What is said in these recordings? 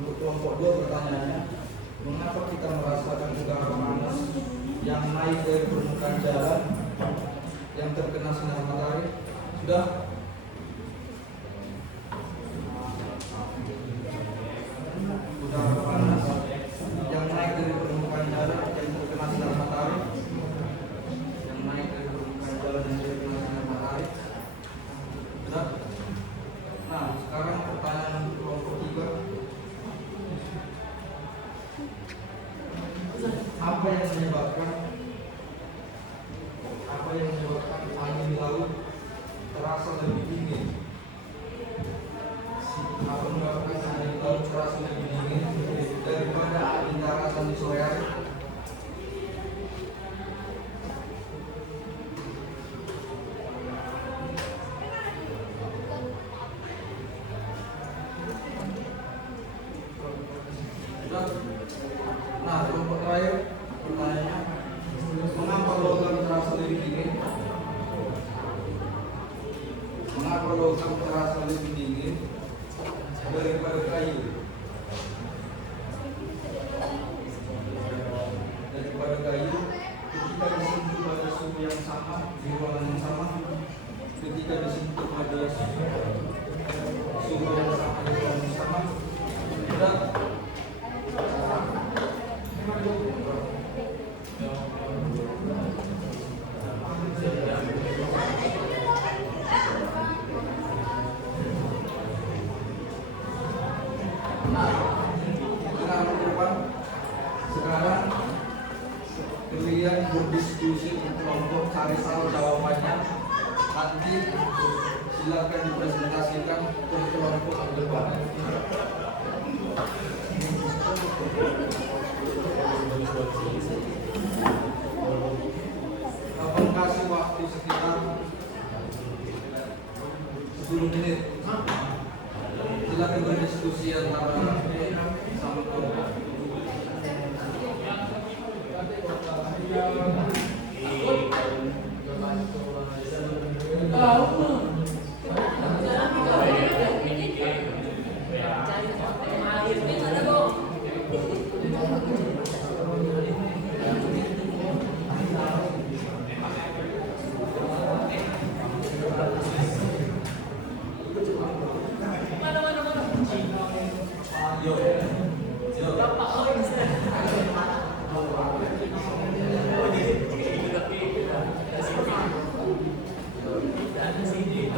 Untuk kelompok 2 pertanyaannya, mengapa kita merasakan udara panas yang naik dari permukaan jalan yang terkena sinar matahari? Sudah? Udara panas yang naik dari permukaan jalan yang terkena sinar matahari, yang naik dari permukaan jalan yang terkena sinar matahari. Sudah? Nah, sekarang pertanyaan kelompok 3. Apa yang menyebabkan angin di laut terasa lebih dingin? Apa menyebabkan angin di laut terasa lebih dingin daripada angin daratan di sore hari? Nah, kelompok terakhir pertanyaannya, mengapa logam terasa lebih dingin? Mengapa logam terasa lebih dingin daripada kayu? Daripada kayu, ketika disentuh pada suhu yang sama, di ruangan yang sama, ketika disentuh pada suhu yang sama, di ruangan yang sama, sudah. Nah, kita berdepan sekarang kalian berdiskusi kelompok, cari tahu jawabannya. Nanti silakan dipresentasikan ke kelompok depan. Abang kasih waktu sekitar 10 menit. Silakan berdiskusi antara sama kelompok. Sini.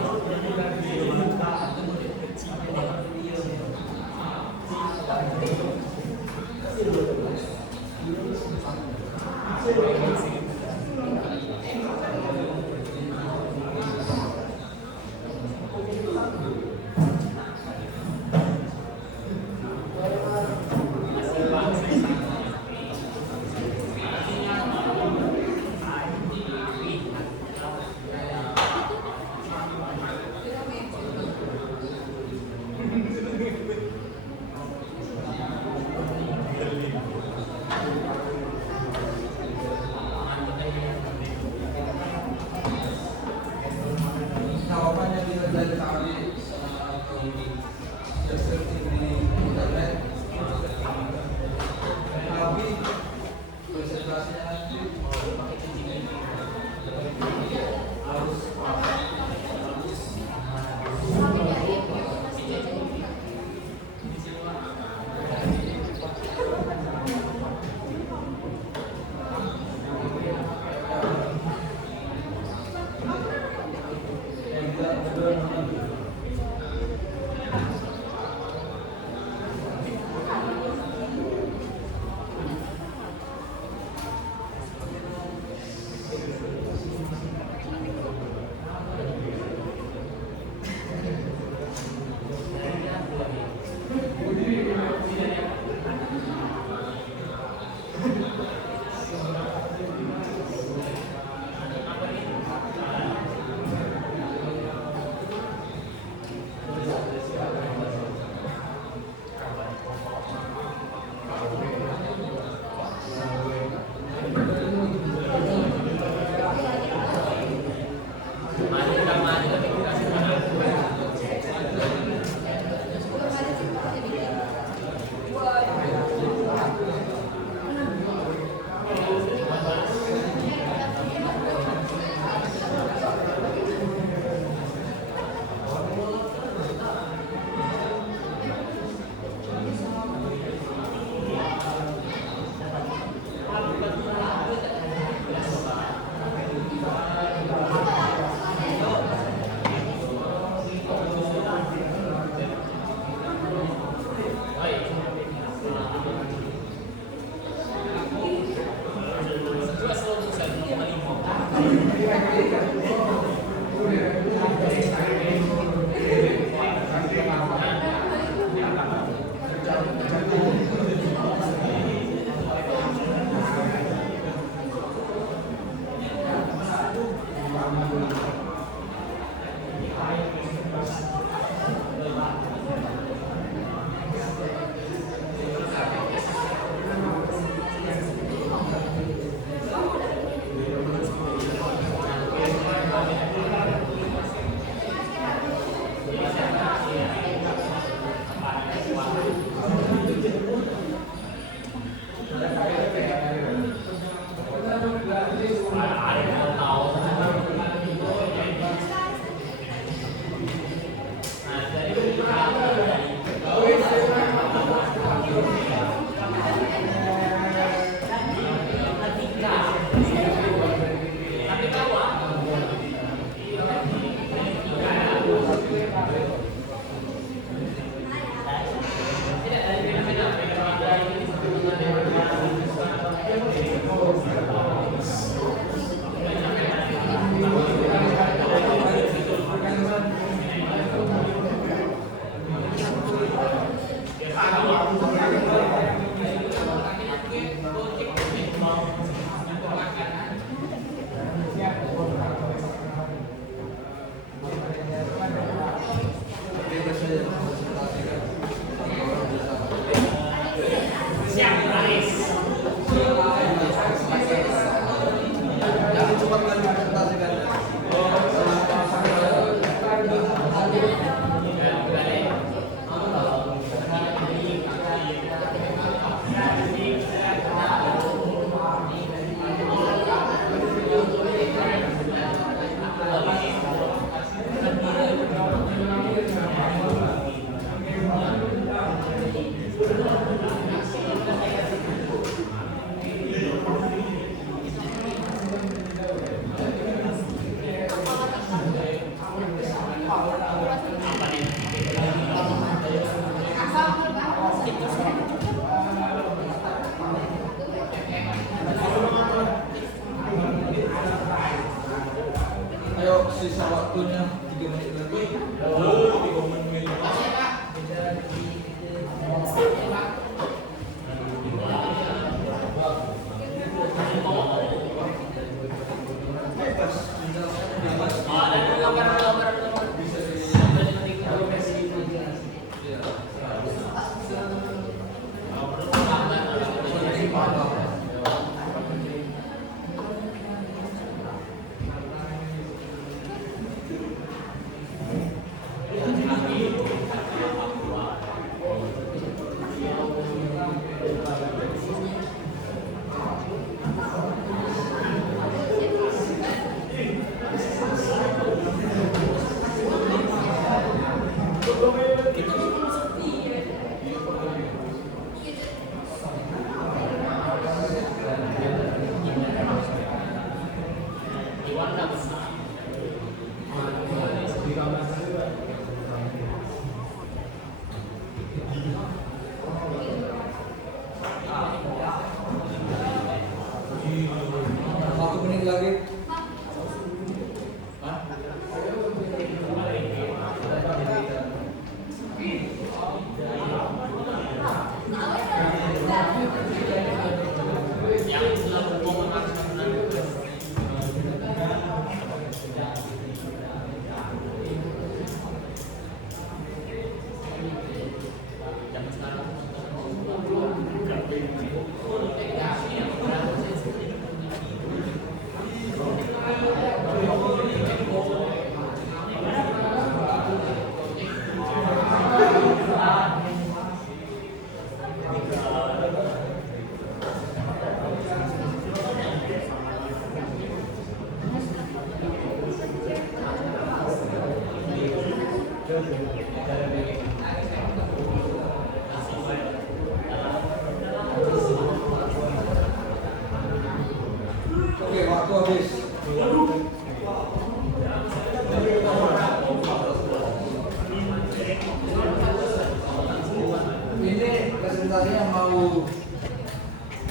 presentasinya mau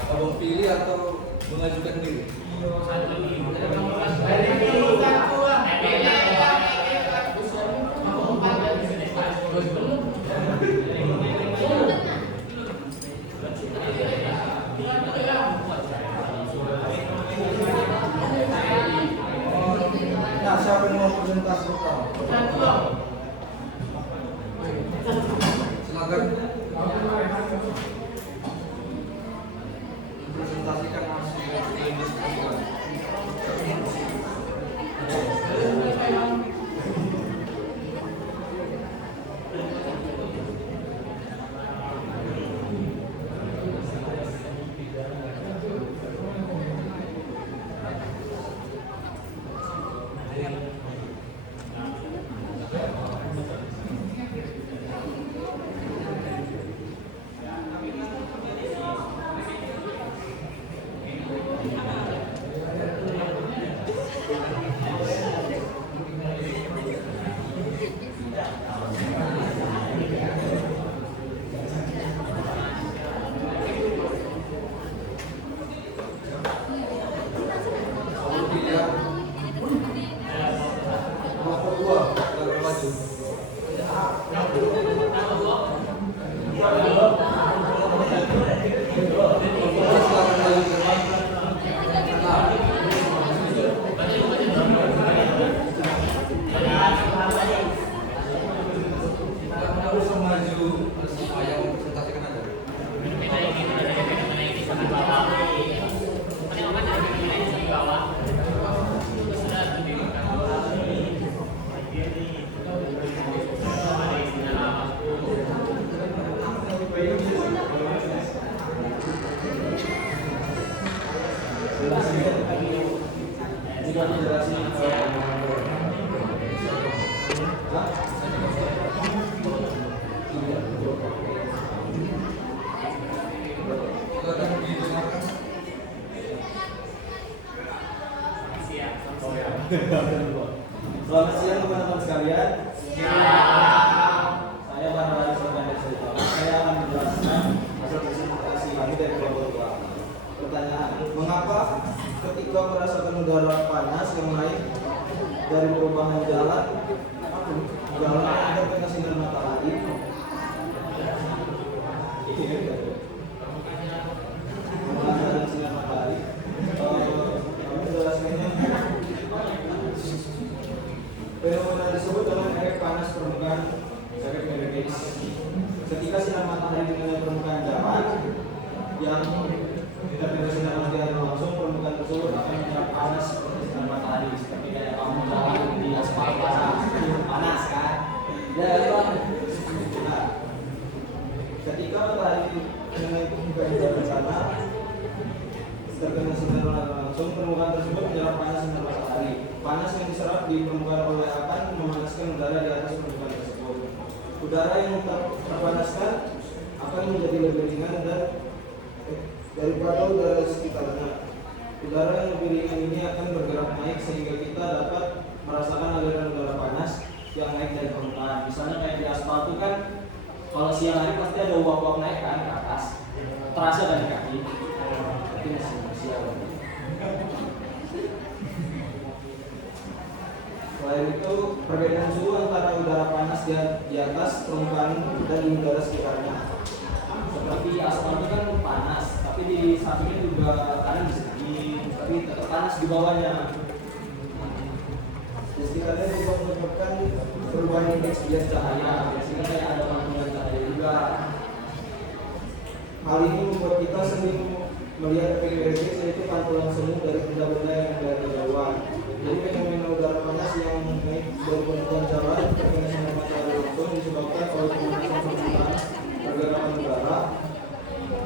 abang pilih atau mengajukan diri? Nah, siapa yang mau presentasi pertama? Silakan. Presentasikan hasil klinis perempuan. Selamat siang teman-teman sekalian. Saya Barnabas Sofian. Saya akan menjelaskan hasil presentasi kami dari kelompok 2. Pertanyaan: mengapa ketika merasakan udara panas yang naik dari perubahan jalan yang terkena sinar matahari, menghasilkan sinar matahari? Kami menjelaskannya. Fenomena disebut dengan efek panas permukaan, efek Mercatus. Ketika sinar matahari mengenai permukaan jalan yang terkena sinar matahari langsung, permukaan tersebut akan menyerap panas seperti sinar matahari. Seperti kayak kamu jalan di aspal panas kan? Ya, nah, ketika matahari mengenai permukaan jalan sana terkena sinar matahari langsung, permukaan tersebut menyerap panas sinar matahari. Panas yang diserap di permukaan oleh akan memanaskan udara di atas permukaan tersebut. Udara yang terpanaskan akan menjadi lebih ringan daripada udara sekitarnya. Udara yang lebih ringan ini akan bergerak naik sehingga kita dapat merasakan aliran udara panas yang naik dari permukaan. Misalnya kayak di aspal itu kan kalau siang hari pasti ada uap-uap naik kan ke atas. Terasa kan di kaki. Itu masih siang. Selain itu, perbedaan suhu antara udara panas di atas permukaan dan di udara sekitarnya. Seperti aspal itu kan panas, tapi di sampingnya juga kadang bisa dingin, tapi tetap panas di bawahnya. Di sekitarnya juga menyebabkan perubahan indeks bias cahaya, sehingga kayak ada pantulan cahaya juga. Hal ini membuat kita sering melihat efek Mercatus, yaitu pantulan semu dari benda-benda yang ada di jauhan. Jadi fenomena udara panas yang naik dari permukaan jalan terkena sinar matahari langsung disebabkan oleh pemanasan permukaan pergerakan udara.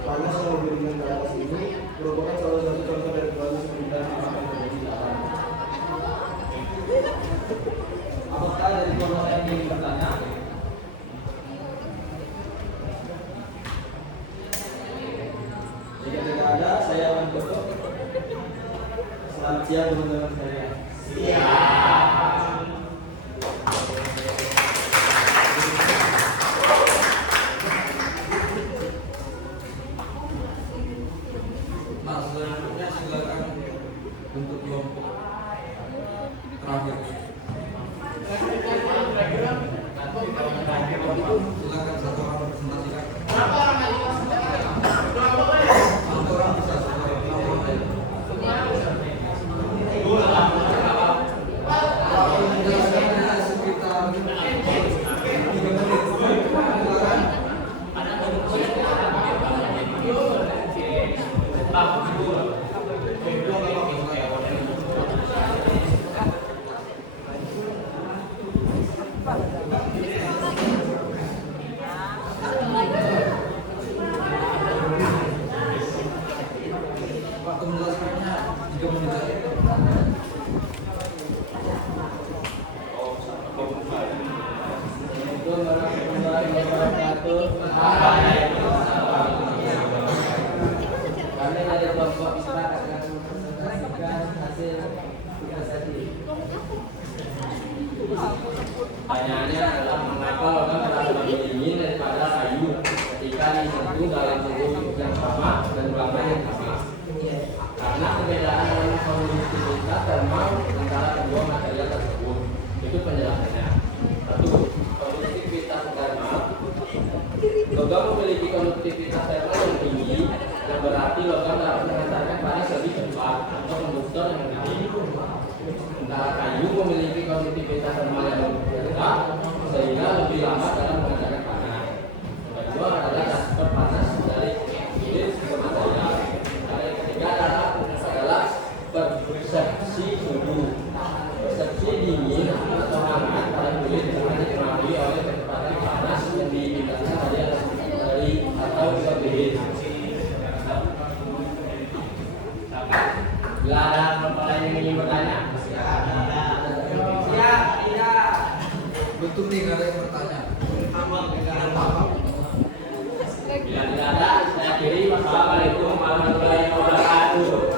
Panas yang lebih ringan ke atas ini merupakan salah satu contoh dari proses perubahan yang akan terjadi di alam. Apakah dari kelompok yang ingin bertanya? Jika tidak ada, saya akan tutup. Selamat siang teman-teman sekalian. wabarakatuh. Kami dari kelompok masyarakat yang mempresentasikan hasil tugas tadi. Pertanyaannya adalah mengapa logam adalah lebih dingin daripada kayu ketika disentuh dalam suhu yang sama dan ruangan yang sama? Karena perbedaan dalam konduktivitas termal antara kedua material tersebut. Itu penjelasannya. Satu, konduktivitas termal. Logam memiliki konduktivitas termal yang tinggi, yang berarti logam dapat mengantarkan panas lebih cepat atau konduktor yang tinggi. Sementara kayu memiliki konduktivitas termal yang rendah, sehingga lebih lambat dalam mengantarkan panas. Yang kedua adalah transfer panas dari kulit ke material. Yang ketiga adalah persepsi suhu. Persepsi dingin atau hangat pada kulit akan dipengaruhi oleh kecepatan panas yang diindikasikan dari atau lebih. Bila ada pertanyaan yang ingin bertanya, Ya, tidak. Betul nih, nggak ada yang bertanya. bila tidak ada, saya akhiri. Wassalamualaikum warahmatullahi wabarakatuh.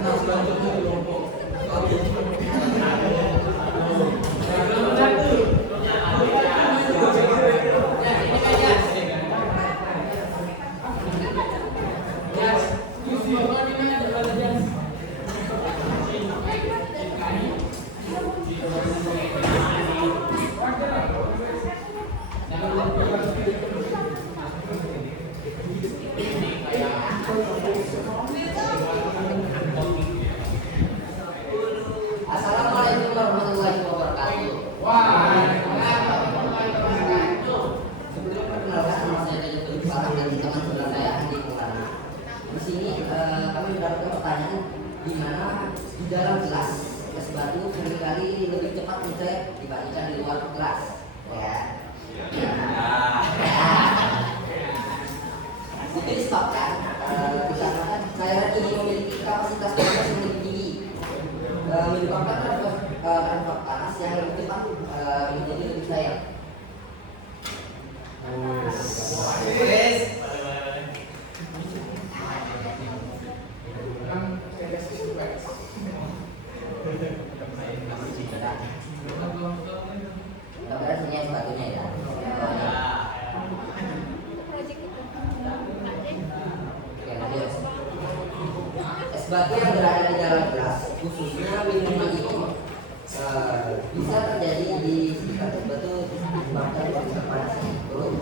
Nah, selanjutnya kelompok satu. Assalamualaikum warahmatullahi wabarakatuh. Sebelum perkenalkan, nama saya Dajjal Tulus Farah dan teman saudara saya Andi Purana. Di sini kami mendapatkan pertanyaan di mana di dalam kelas es batu seringkali lebih cepat mencair dibandingkan di luar kelas. Ya. Itu disebabkan dikarenakan cairan ini memiliki kapasitas panas yang lebih tinggi, menyebabkan transfer panas yang lebih cepat menjadi lebih cair. Mudah-mudahan sini es batunya ya. Oke, lanjut. Es batu yang berada di dalam gelas, khususnya minuman ini, bisa terjadi di sekitar es batu disebabkan faktor panas yang turun.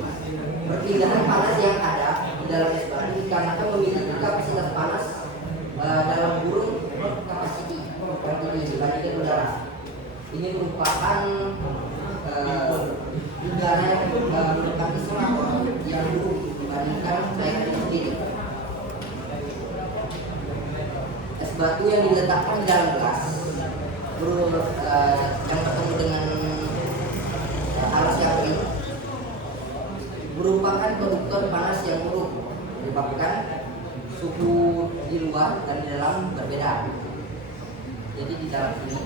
Perpindahan panas yang ada di dalam es batu dikarenakan memiliki kapasitas panas dalam kurung kapasiti yang tinggi dibandingkan udara. Ini merupakan udara yang mendekati serat yang buruk dibandingkan cairan itu sendiri. Es batu yang diletakkan di dalam gelas yang bertemu dengan alas yang kering merupakan konduktor panas yang buruk, menyebabkan suhu di luar dan di dalam berbeda. Jadi di dalam sini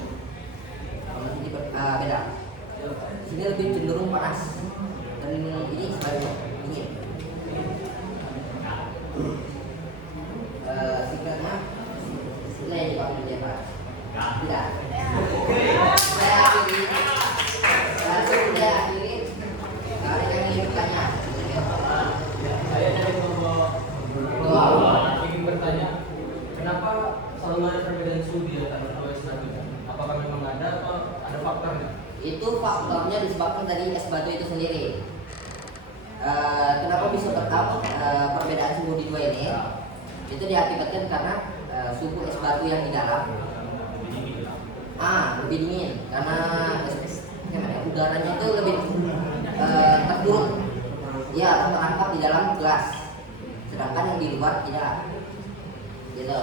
sama sini beda. Sini lebih cenderung panas dan ini sebaliknya dingin. Singkatnya sini yang dipakai di Jepang. Tidak. Saya akhiri. Langsung saya akhiri. Ada yang ingin bertanya? Saya dari kelompok ingin bertanya, kenapa selalu ada perbedaan suhu di antara dua es batu? Apakah memang ada atau ada faktornya? Itu faktornya disebabkan dari es batu itu sendiri. Kenapa bisa bertambah perbedaan suhu di dua ini? Itu diakibatkan karena suhu es batu yang di dalam lebih dingin karena udaranya itu lebih terkurung, ya terangkap di dalam gelas, sedangkan yang di luar tidak. Gitu.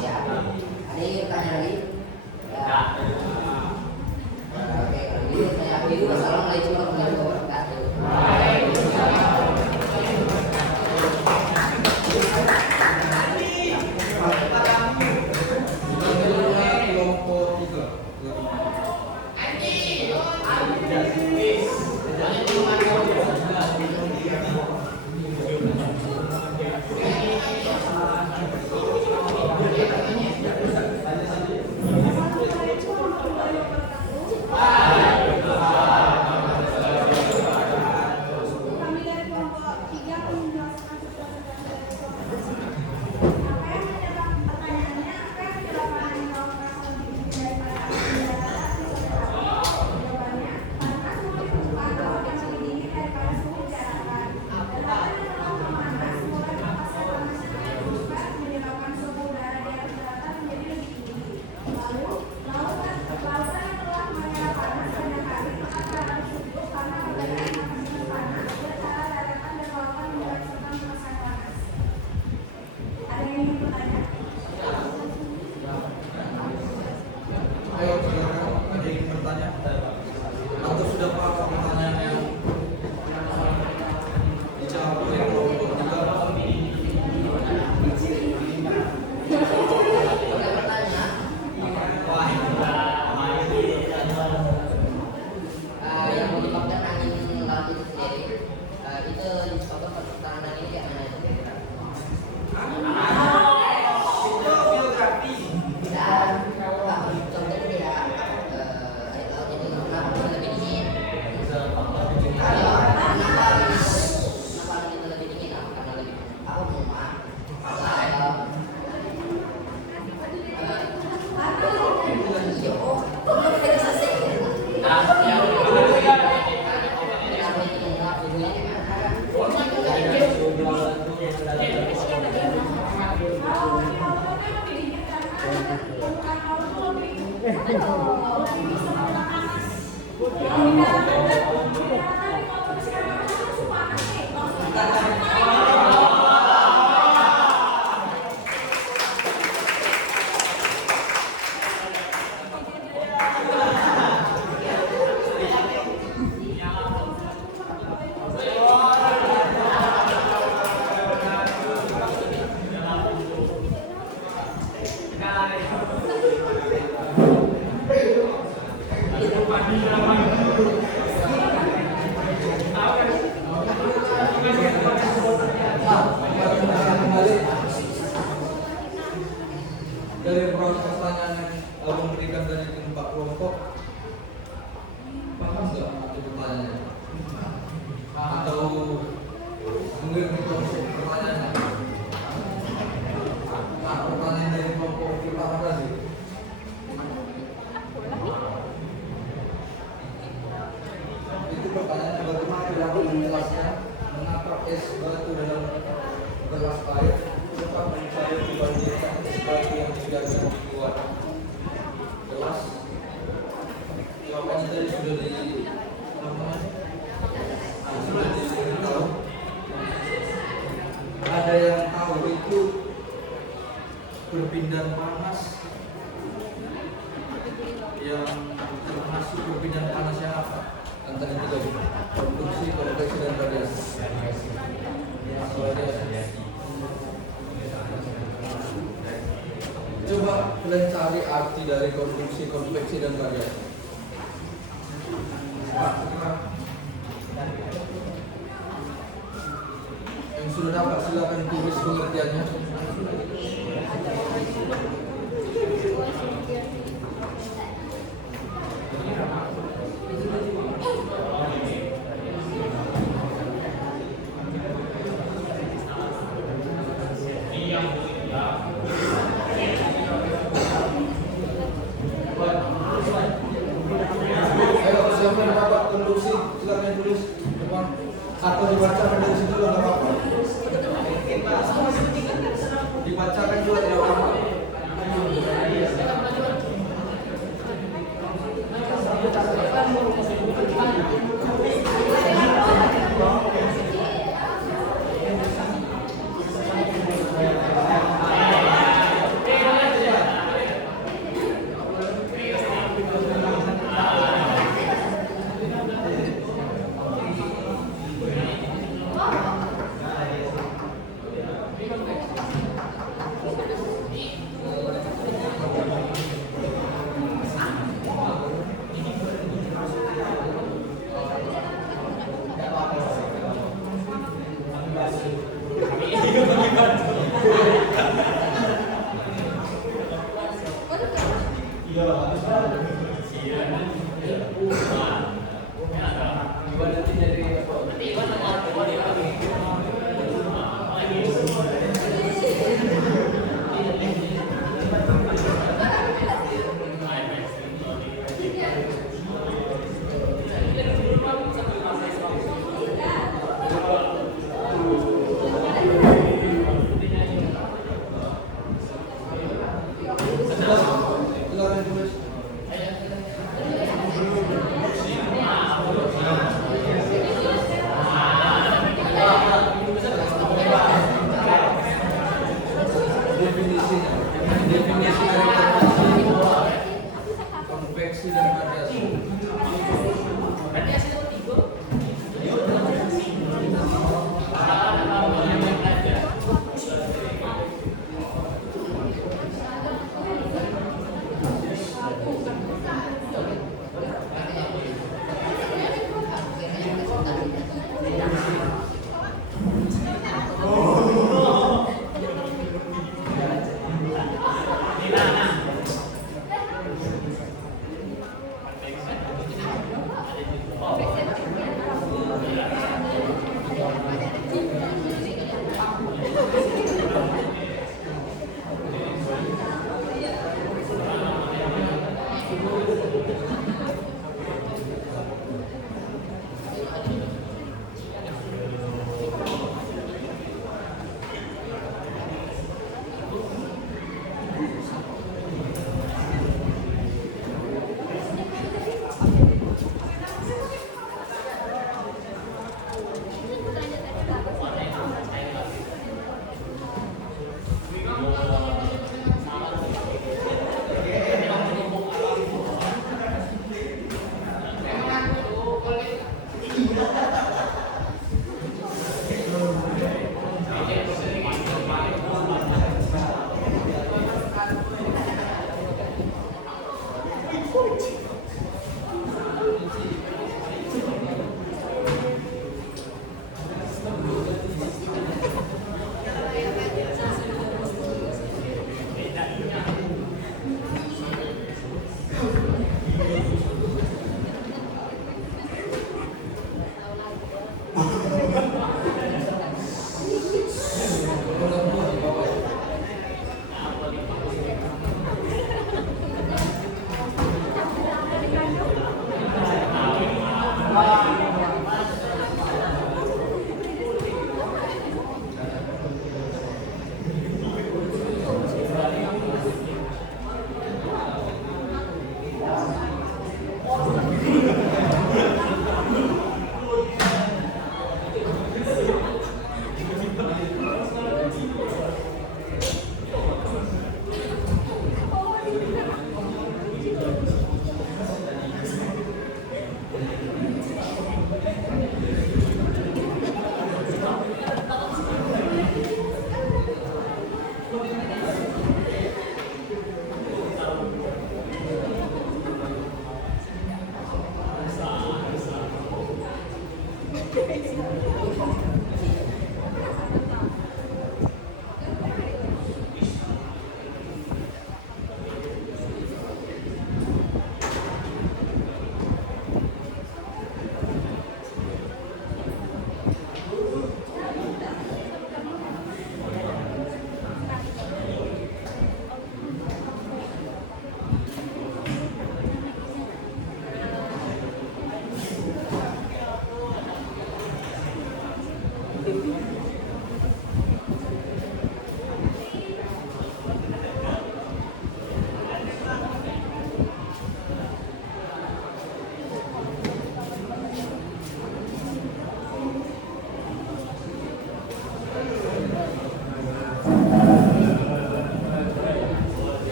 Ya. Ada yang tanya lagi? Ya. Oke, kalau gitu saya akhiri. Wassalamualaikum warahmatullahi wabarakatuh. beberapa pertanyaan yang dijawab oleh kelompok juga. Yang menyebabkan angin laut itu sendiri itu disebabkan perputaran angin yang mana itu kira-kira? Dan contohnya ya air laut itu kenapa bisa lebih dingin? Kenapa angin itu lebih dingin? Karena lebih apa rumah? Dari beberapa pertanyaan yang memberikan dari tempat kelompok, paham nggak arti pertanyaannya? Atau mungkin kelompok pertanyaannya? Nah, pertanyaan dari kelompok pertama tadi. Itu pertanyaannya bagaimana dapat menjelaskan mengapa es batu dalam gelas air tetap mencair dibandingkan es batu yang tidak dibuat gelas. Jawabannya tadi sudah diberitahu. Ada yang tahu itu perpindahan panas yang termasuk perpindahan panas yang apa? Antara tiga konduksi, konveksi, dan radiasi. Coba kalian cari arti dari konduksi, konveksi, dan radiasi. Yang sudah dapat silakan tulis pengertiannya. Ayo, siapa yang dapat konduksi silakan tulis depan atau dibacakan dari situ nggak apa-apa. Dibacakan juga tidak apa-apa.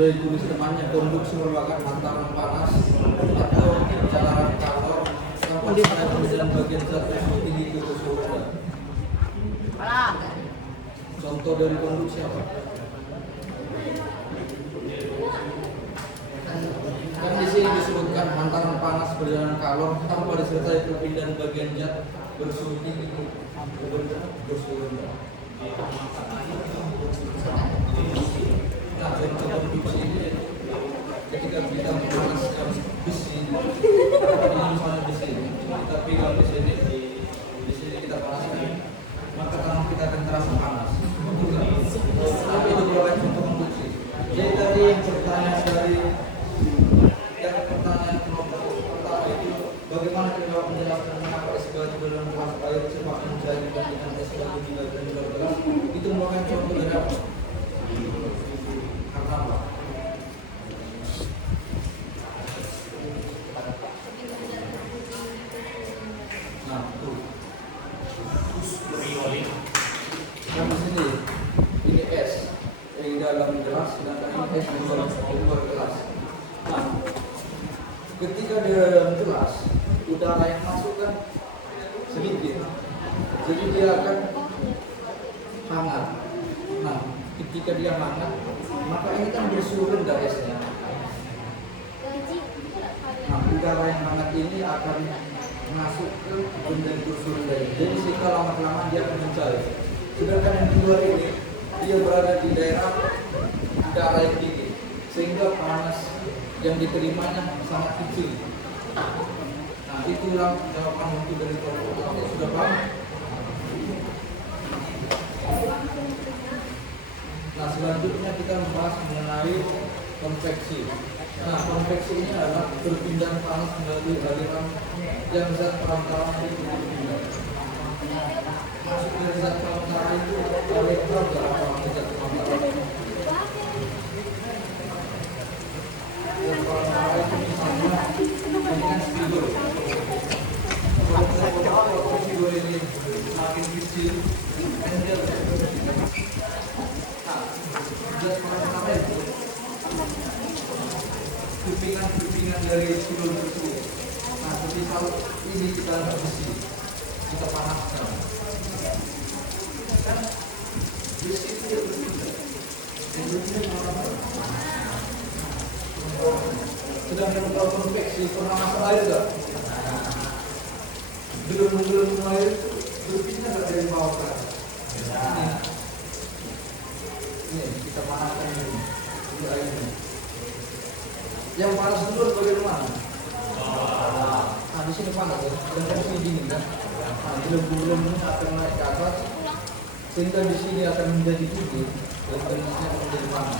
sudah ditulis temannya, konduksi merupakan hantaran panas atau cairan kalor tanpa saya perbedaan bagian zat bersuhu tinggi ke suhu rendah. Contoh dari konduksi apa? Kan di sini disebutkan hantaran panas perjalanan kalor tanpa disertai perpindahan bagian zat bersuhu tinggi ke bersuhu rendah. Nah, contoh konduksi ini ketika kita memanaskan besi, ini misalnya besi, kita pegang di sini kita panaskan, maka tangan kita akan terasa panas. Tapi itu bukan contoh konduksi. Jadi tadi yang pertanyaan kelompok pertama itu bagaimana kita menjelaskan mengapa es batu dalam gelas air cepat menjadi dengan es batu di dalam gelas itu merupakan contoh dari apa? Karena apa? Nah, tuh. Yang di sini ini es yang di dalam gelas, sedangkan ini es di luar gelas. Nah, ketika di dalam gelas udara yang masuk kan sedikit, jadi dia akan hangat. Nah, ketika dia hangat, maka ini kan bersuhu rendah esnya. Nah, udara yang hangat ini akan masuk ke benda yang bersuhu rendah ini. Jadi jika lama-lama dia akan mencair. Sedangkan yang di luar ini dia berada di daerah udara yang tinggi, sehingga panas yang diterimanya sangat kecil. Nah, itulah jawaban untuk dari kelompok. Oke, sudah paham? Nah, selanjutnya kita membahas mengenai konveksi. Nah, konveksi ini adalah perpindahan panas melalui aliran yang zat perantara itu berpindah. Maksud dari zat perantara itu elektron dalam zat perantara. Zat perantara itu misalnya dengan spidol. Kalau spidol ini semakin kecil, angel. Zat perantara itu kepingan dari spidol tersebut. Nah, seperti kalau ini kita besi, kita panaskan. Kan besi itu dia berpindah. Sedangkan kalau konveksi pernah masuk air enggak? Belum air itu berpindah dari bawah ke atas. Ini kita panaskan ini air ini. Yang panas dulu bagaimana? Nah, di sini panas ya, dan di sini dingin kan? Nah, belum ini akan naik ke atas, sehingga di sini akan menjadi tinggi, dan kondisinya akan menjadi panas.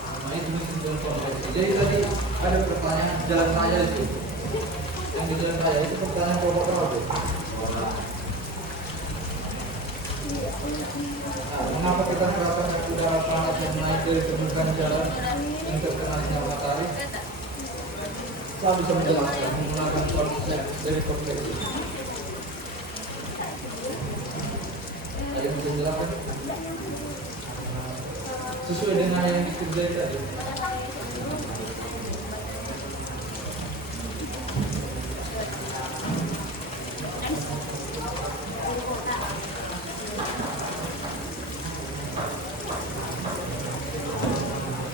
Nah, itu bisa konveksi. Jadi tadi ada pertanyaan jalan raya itu, yang di jalan raya itu pertanyaan kelompok berapa? Nah, mengapa kita mengatakan udara panas yang naik dari permukaan jalan yang terkena sinar matahari? Saya bisa menjelaskan menggunakan konsep dari konveksi. Ada yang bisa menjelaskan? Sesuai dengan yang dikerjain tadi.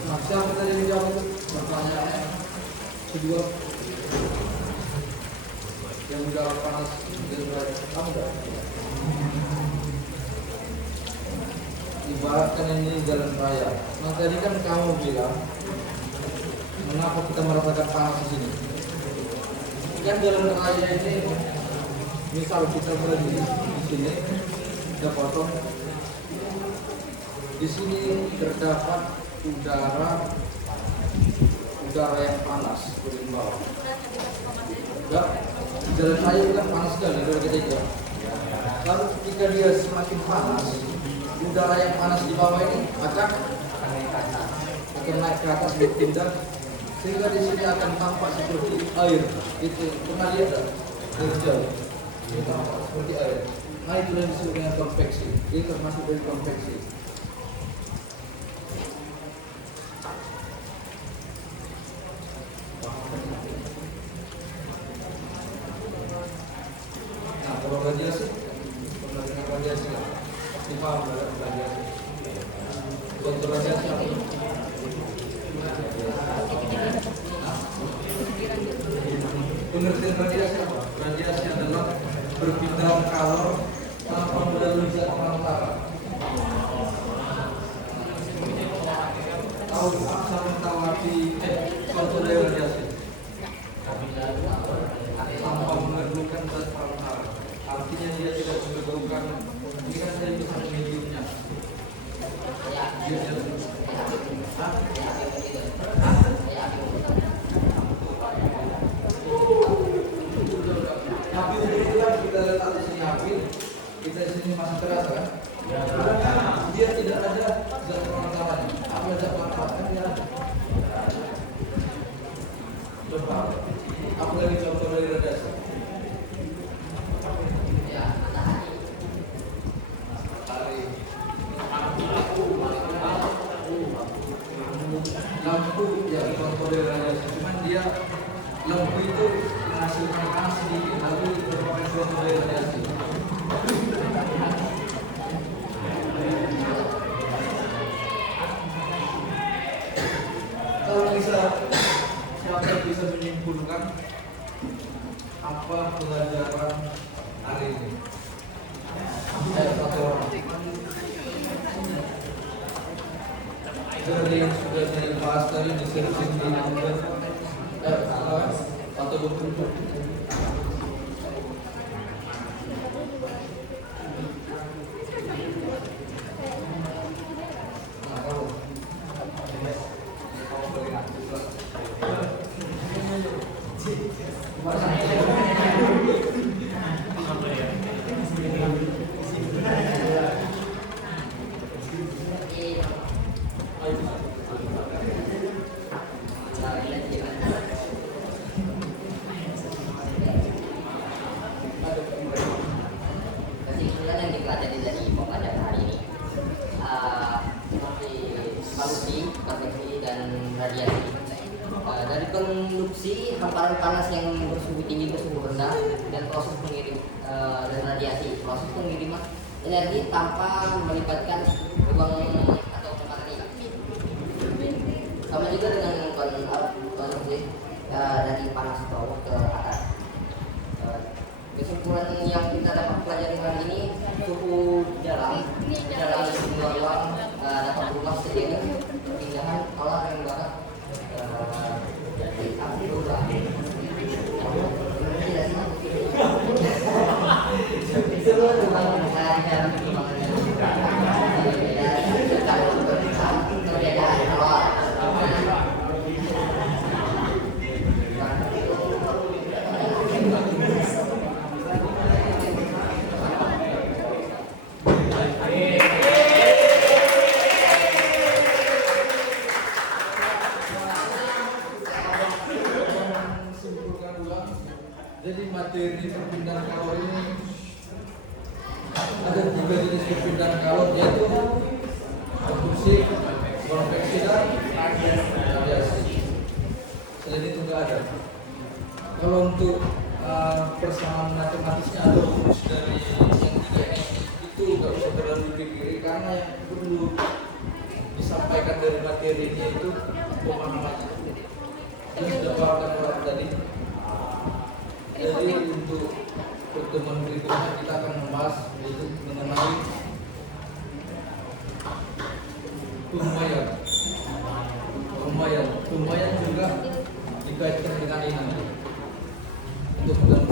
Nah, siapa tadi yang jawab itu? Pertanyaannya kedua yang udara panas dan kamu enggak? Ibaratkan ini jalan raya. Nah, tadi kan kamu bilang mengapa kita merasakan panas di sini? Kan jalan raya ini, misal kita berada di sini, kita potong. Di sini terdapat udara yang panas di bawah. Enggak, jalan raya kan panas sekali kalau kita jalan. Lalu ketika dia semakin panas, udara yang panas di bawah ini akan naik ke atas berpindah, sehingga di sini akan tampak seperti air. Itu pernah lihat tak? Dari jauh, ini tampak seperti air. Nah, itu yang disebut dengan konveksi. Ini termasuk dari konveksi. Pengertian radiasi apa? Radiasi adalah perpindahan kalor tanpa melalui zat pengantara. Tahu sama tahu arti suatu dari radiasi? Tanpa memerlukan zat pengantara. Artinya dia tidak memerlukan. Ini kan dari misalnya mediumnya. Api itu kan kita letak di sini api, kita di sini masih terasa kan? Dia tidak ada zat pengantaranya. Apa zat pengantaranya? Dia ada. Coba, apa lagi contoh dari radiasi? Lampu ya contoh dari radiasi, cuman dia lampu itu menghasilkan panas sedikit, lalu merupakan contoh dari radiasi. Kalau bisa, siapa bisa menyimpulkan apa pelajaran hari ini? Satu orang. Seperti yang sudah saya bahas tadi di sesi ini atau betul. Kesimpulan yang dipelajari dari pembelajaran hari ini seperti polusi, konveksi, dan radiasi. Dari konduksi, hamparan panas yang bersuhu tinggi, bersuhu rendah, dan proses pengirim dan radiasi, proses pengiriman energi tanpa melibatkan ruang atau tempat lain. Sama juga dengan konveksi dari panas ke bawah ke atas. Kesimpulan yang kita dapat pelajari hari ini, suhu dalam sebuah ruang dapat berubah seiring perpindahan pola yang barat dari api berubah. Seluruh ruang dalam perbedaan pola. Jadi materi perpindahan kalor ini ada 3 jenis perpindahan kalor, yaitu konduksi, konveksi, dan radiasi. Selain itu tidak ada. Kalau untuk persamaan matematisnya atau rumus dari yang 3 itu nggak usah terlalu dipikiri, karena yang perlu disampaikan dari materi ini itu pemahaman yang sudah bawakan orang tadi. Jadi untuk pertemuan berikutnya kita akan membahas yaitu mengenai Tumayan juga dikaitkan dengan ini untuk